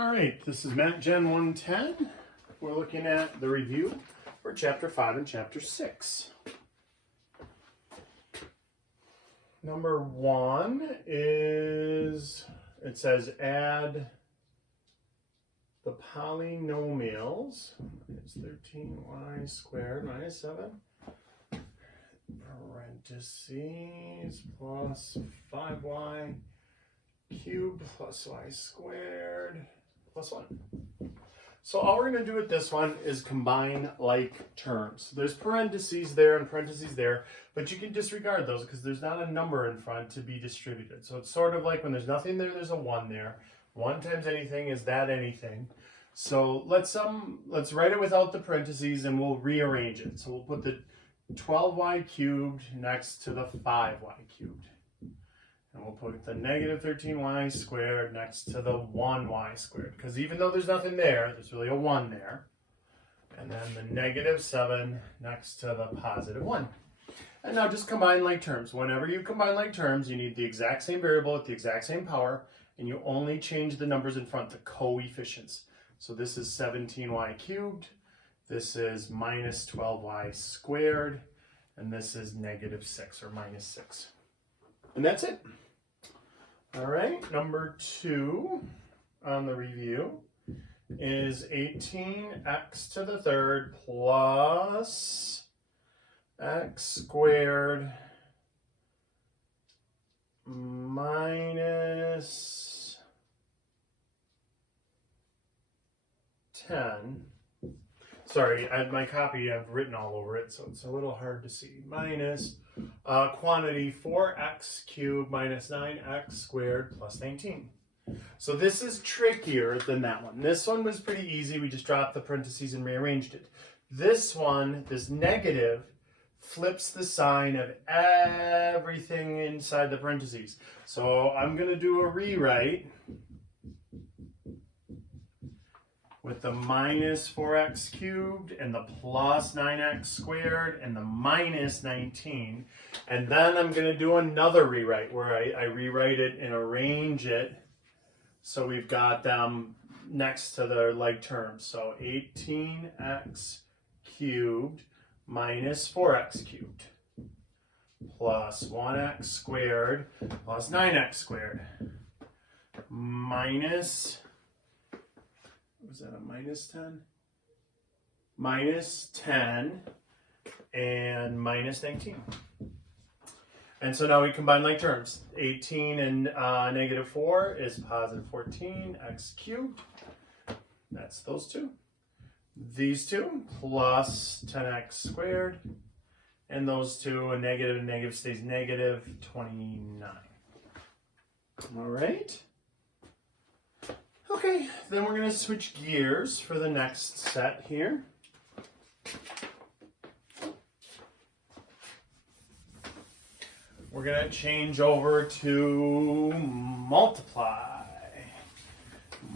All right, this is Matgen110. We're looking at the review for Chapter 5 and Chapter 6. Number 1 is, it says add the polynomials. It's 13y squared minus 7, parentheses, plus 5y cubed plus y squared plus 1. So all we're going to do with this one is combine like terms. There's parentheses there and parentheses there, but you can disregard those because there's not a number in front to be distributed. So it's sort of like when there's nothing there, there's a 1 there. 1 times anything is that anything. So let's write it without the parentheses and we'll rearrange it. So we'll put the 12y cubed next to the 5y cubed. And we'll put the negative 13y squared next to the 1y squared. Because even though there's nothing there, there's really a 1 there. And then the negative 7 next to the positive 1. And now just combine like terms. Whenever you combine like terms, you need the exact same variable with the exact same power. And you only change the numbers in front, the coefficients. So this is 17y cubed. This is minus 12y squared. And this is negative 6 or minus 6. And that's it. All right, number 2 on the review is 18x to the third plus x squared minus 10. Sorry, my copy I've written all over it, so it's a little hard to see. Minus quantity 4x cubed minus 9x squared plus 19. So this is trickier than that one. This one was pretty easy. We just dropped the parentheses and rearranged it. This one, this negative, flips the sign of everything inside the parentheses. So I'm going to do a rewrite with the minus 4x cubed and the plus 9x squared and the minus 19. And then I'm going to do another rewrite where I rewrite it and arrange it so we've got them next to their like terms. So 18x cubed minus 4x cubed plus 1x squared plus 9x squared minus, was that a minus 10? Minus 10 and minus 19. And so now we combine like terms. 18 and negative 4 is positive 14, x cubed. That's those two. These two plus 10x squared. And those two, a negative and negative stays negative 29. All right. Okay, then we're going to switch gears for the next set here. We're going to change over to multiply.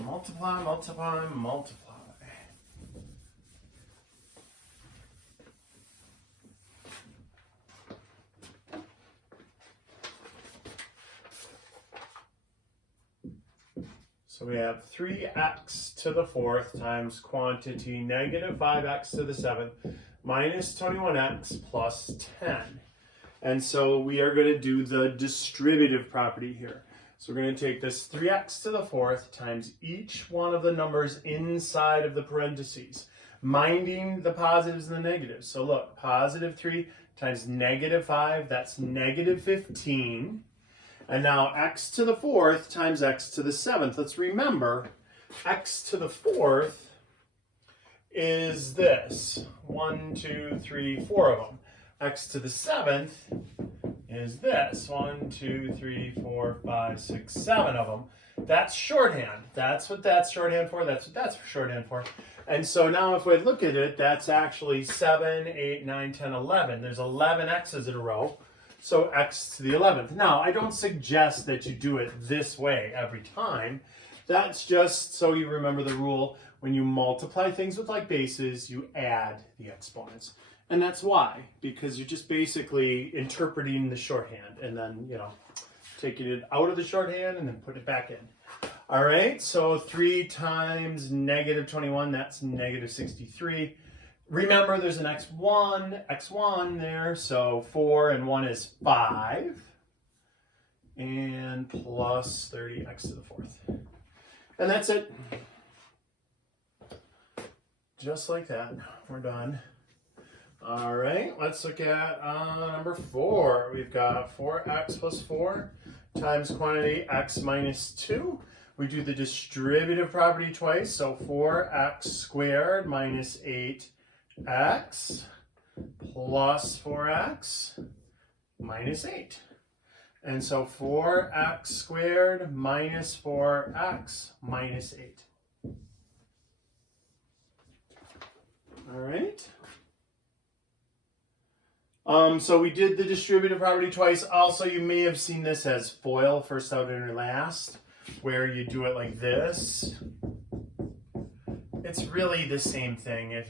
Multiply, multiply, multiply. So we have 3x to the fourth times quantity negative 5x to the seventh minus 21x plus 10. And so we are going to do the distributive property here. So we're going to take this 3x to the fourth times each one of the numbers inside of the parentheses, minding the positives and the negatives. So look, positive 3 times negative 5, that's negative 15. And now x to the fourth times x to the seventh. Let's remember, x to the fourth is this. 1, 2, 3, 4 of them. X to the seventh is this. 1, 2, 3, 4, 5, 6, 7 of them. That's shorthand. That's what that's shorthand for. That's what that's shorthand for. And so now if we look at it, that's actually 7, 8, 9, 10, 11. There's 11 x's in a row. So x to the 11th. Now, I don't suggest that you do it this way every time. That's just so you remember the rule. When you multiply things with like bases, you add the exponents. And that's why, because you're just basically interpreting the shorthand and then, taking it out of the shorthand and then put it back in. All right, so 3 times negative 21, that's negative 63. Remember, there's an x1 there, so 4 and 1 is 5. And plus 30x to the 4th. And that's it. Just like that, we're done. All right, let's look at number 4. We've got 4x plus 4 times quantity x minus 2. We do the distributive property twice, so 4x squared minus 8x plus 4x minus 8. And so 4x squared minus 4x minus 8. All right. So we did the distributive property twice. Also, you may have seen this as FOIL, first out, inner, last, where you do it like this. It's really the same thing.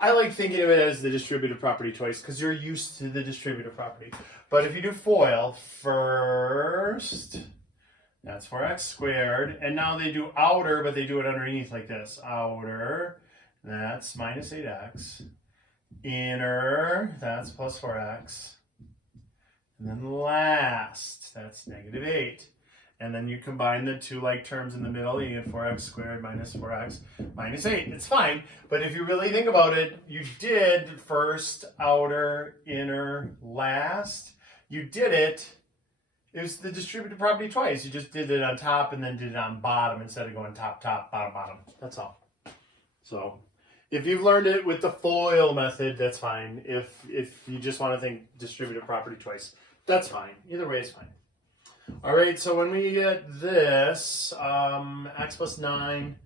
I like thinking of it as the distributive property twice because you're used to the distributive property. But if you do FOIL first, that's 4x squared. And now they do outer, but they do it underneath like this. Outer, that's minus 8x. Inner, that's plus 4x. And then last, that's negative 8. And then you combine the two like terms in the middle, you get 4x squared minus 4x minus 8. It's fine, but if you really think about it, you did first, outer, inner, last. You did it. It was the distributive property twice. You just did it on top and then did it on bottom instead of going top, top, bottom, bottom. That's all. So if you've learned it with the FOIL method, that's fine. If you just want to think distributive property twice, that's fine. Either way is fine. All right, so when we get this, x plus 9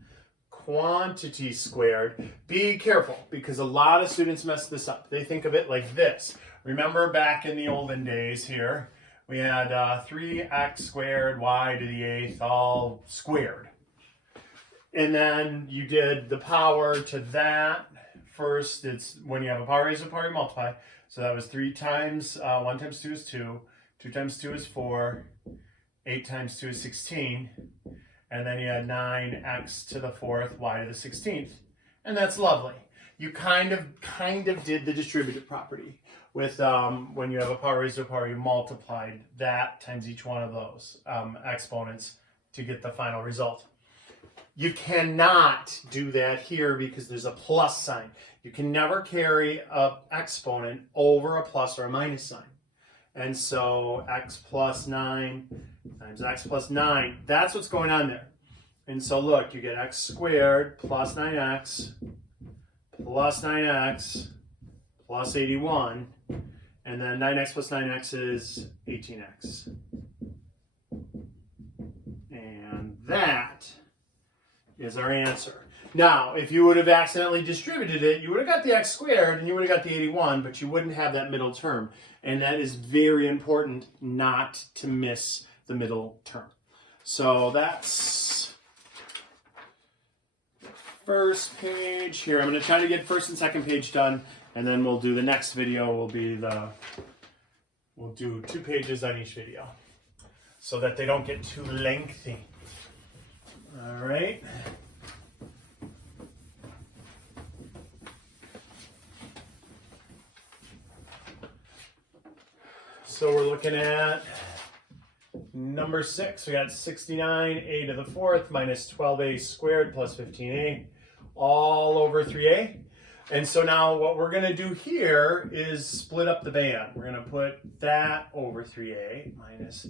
quantity squared, be careful because a lot of students mess this up. They think of it like this. Remember back in the olden days here, we had 3x squared y to the 8th all squared. And then you did the power to that. First, it's when you have a power raised to power, you multiply. So that was 3 times 1 times 2 is 2. 2 times 2 is 4. 8 times 2 is 16. And then you had 9x to the 4th, y to the 16th. And that's lovely. You kind of did the distributive property with when you have a power raised to a power, you multiplied that times each one of those exponents to get the final result. You cannot do that here because there's a plus sign. You can never carry an exponent over a plus or a minus sign. And so x plus 9 times x plus 9, that's what's going on there. And so look, you get x squared plus 9x plus 9x plus 81. And then 9x plus 9x is 18x. And that is our answer. Now, if you would have accidentally distributed it, you would have got the x squared and you would have got the 81, but you wouldn't have that middle term. And that is very important not to miss the middle term. So that's the first page here. I'm going to try to get first and second page done, and then we'll do the next video. We'll do 2 pages on each video so that they don't get too lengthy. All right. So we're looking at number 6. We got 69a to the 4th minus 12a squared plus 15a all over 3a. And so now what we're going to do here is split up the band. We're going to put that over 3a minus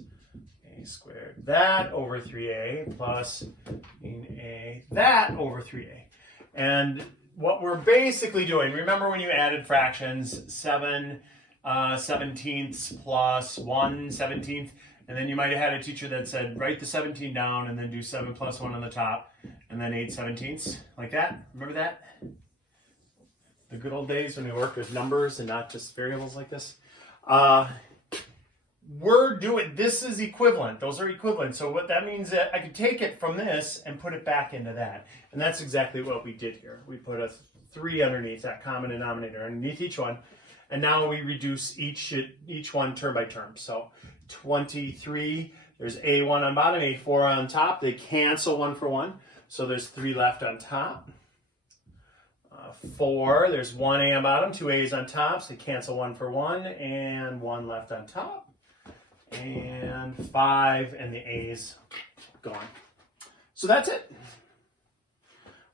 a squared, that over 3a plus a, that over 3a. And what we're basically doing, remember when you added fractions, 7 17ths plus 1 17th, and then you might have had a teacher that said write the 17 down and then do 7 plus 1 on the top and then 8 17ths, like that. Remember that? The good old days when we worked with numbers and not just variables like this. We're doing, this is equivalent. Those are equivalent. So what that means that I could take it from this and put it back into that. And that's exactly what we did here. We put a 3 underneath that common denominator underneath each one. And now we reduce each one term by term. So 23 There's A1 on bottom, A4 on top. They cancel 1 for 1. So there's 3 left on top. 4, there's 1A on bottom, 2 A's on top. So they cancel 1 for 1 and 1 left on top. And 5 and the A's gone. So that's it.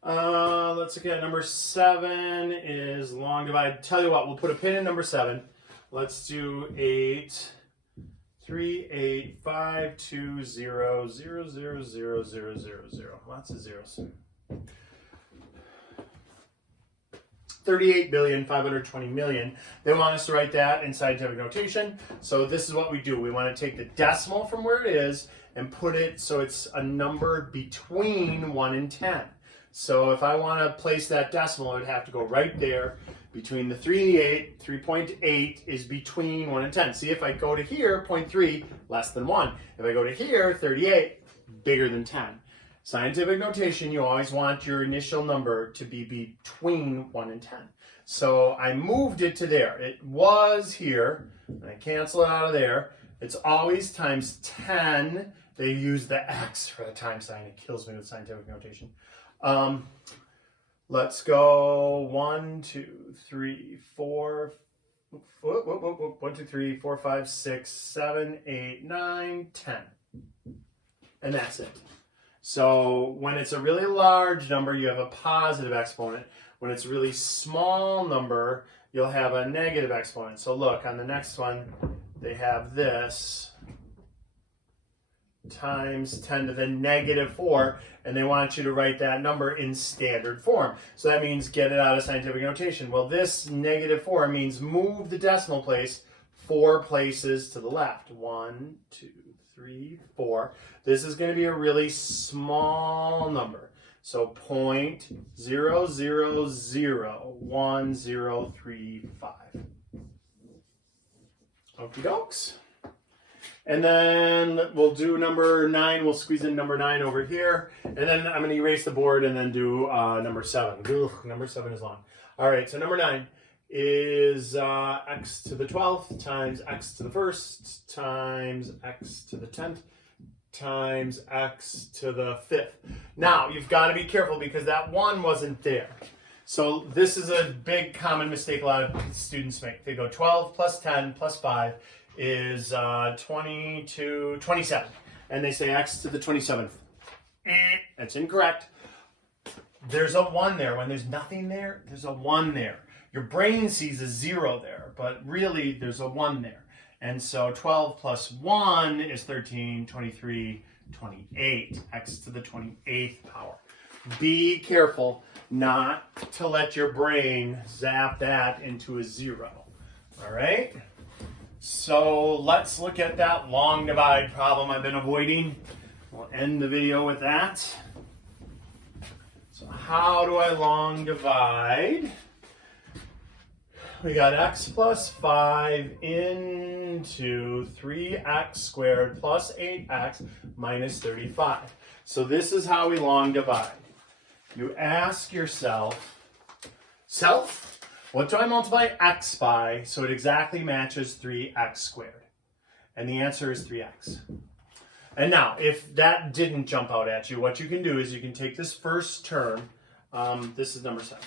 Let's look at number 7 is long divide. Tell you what, we'll put a pin in number 7. Let's do 8, 3, 8, 5, 2, 0, 0, 0, 0, 0, 0, 0. Lots of zeros. 38,520,000,000. They want us to write that in scientific notation. So this is what we do. We want to take the decimal from where it is and put it so it's a number between 1 and 10. So if I want to place that decimal, I would have to go right there between the 3 and the 8. 3.8 is between 1 and 10. See, if I go to here, 0.3, less than 1. If I go to here, 38, bigger than 10. Scientific notation, you always want your initial number to be between 1 and 10. So I moved it to there. It was here, and I cancel it out of there. It's always times 10. They use the X for the time sign. It kills me with scientific notation. Let's go 1, 2, 3, 4, 1, 2, 3, 4, 5, 6, 7, 8, 9, 10. And that's it. So when it's a really large number, you have a positive exponent. When it's a really small number, you'll have a negative exponent. So look, on the next one, they have this times 10 to the negative 4, and they want you to write that number in standard form. So that means get it out of scientific notation. Well, this negative 4 means move the decimal place 4 places to the left. 1, 2, 3, 4. This is going to be a really small number. So 0.0001035. Okie dokes. And then we'll do number 9. We'll squeeze in number 9 over here. And then I'm going to erase the board and then do number 7. Ugh, number 7 is long. All right, so number 9 is x to the 12th times x to the 1st times x to the 10th times x to the 5th. Now, you've got to be careful because that 1 wasn't there. So this is a big common mistake a lot of students make. They go 12 plus 10 plus 5 is 27. And they say x to the 27th. That's incorrect. There's a 1 there. When there's nothing there, there's a 1 there. Your brain sees a 0 there, but really there's a 1 there. And so 12 plus 1 is 13, 23, 28. X to the 28th power. Be careful not to let your brain zap that into a 0. All right? So let's look at that long divide problem I've been avoiding. We'll end the video with that. So how do I long divide? We got x plus 5 into 3x squared plus 8x minus 35. So this is how we long divide. You ask yourself, what do I multiply x by so it exactly matches 3x squared? And the answer is 3x. And now, if that didn't jump out at you, what you can do is you can take this first term. This is number 7.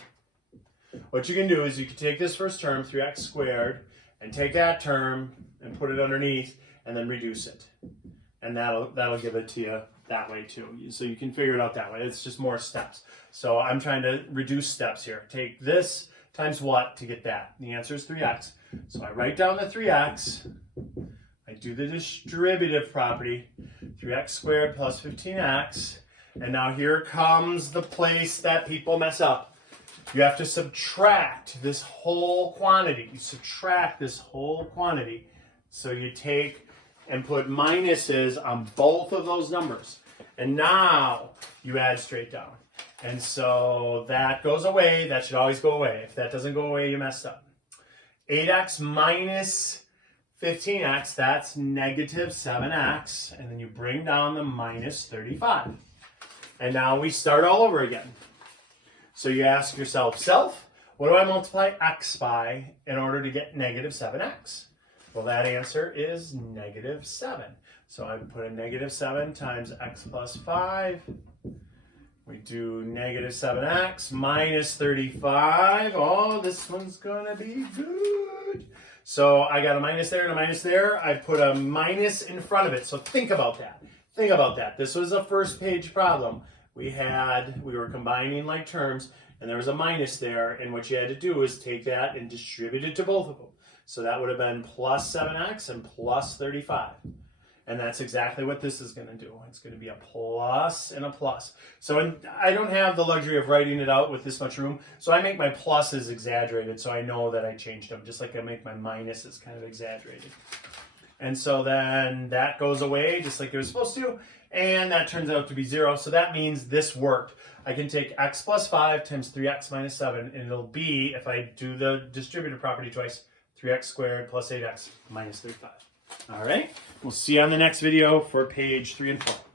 What you can do is you can take this first term, 3x squared, and take that term and put it underneath and then reduce it. And that'll give it to you that way too. So you can figure it out that way. It's just more steps. So I'm trying to reduce steps here. Take this times what to get that? The answer is 3x. So I write down the 3x. I do the distributive property. 3x squared plus 15x. And now here comes the place that people mess up. You have to subtract this whole quantity. You subtract this whole quantity. So you take and put minuses on both of those numbers. And now you add straight down. And so that goes away. That should always go away. If that doesn't go away, you messed up. 8x minus 15x, that's negative 7x. And then you bring down the minus 35. And now we start all over again. So you ask yourself, what do I multiply x by in order to get negative 7x? Well, that answer is negative 7. So I put a negative 7 times x plus 5. We do negative 7x minus 35. Oh, this one's gonna be good. So I got a minus there and a minus there. I put a minus in front of it. So think about that. Think about that. This was a first page problem. We were combining like terms, and there was a minus there, and what you had to do is take that and distribute it to both of them. So that would have been plus 7x and plus 35. And that's exactly what this is going to do. It's going to be a plus and a plus. So I don't have the luxury of writing it out with this much room. So I make my pluses exaggerated so I know that I changed them, just like I make my minuses kind of exaggerated. And so then that goes away just like it was supposed to. And that turns out to be 0. So that means this worked. I can take x plus 5 times 3x minus 7. And it'll be, if I do the distributive property twice, 3x squared plus 8x minus 35. All right, we'll see you on the next video for page 3 and 4.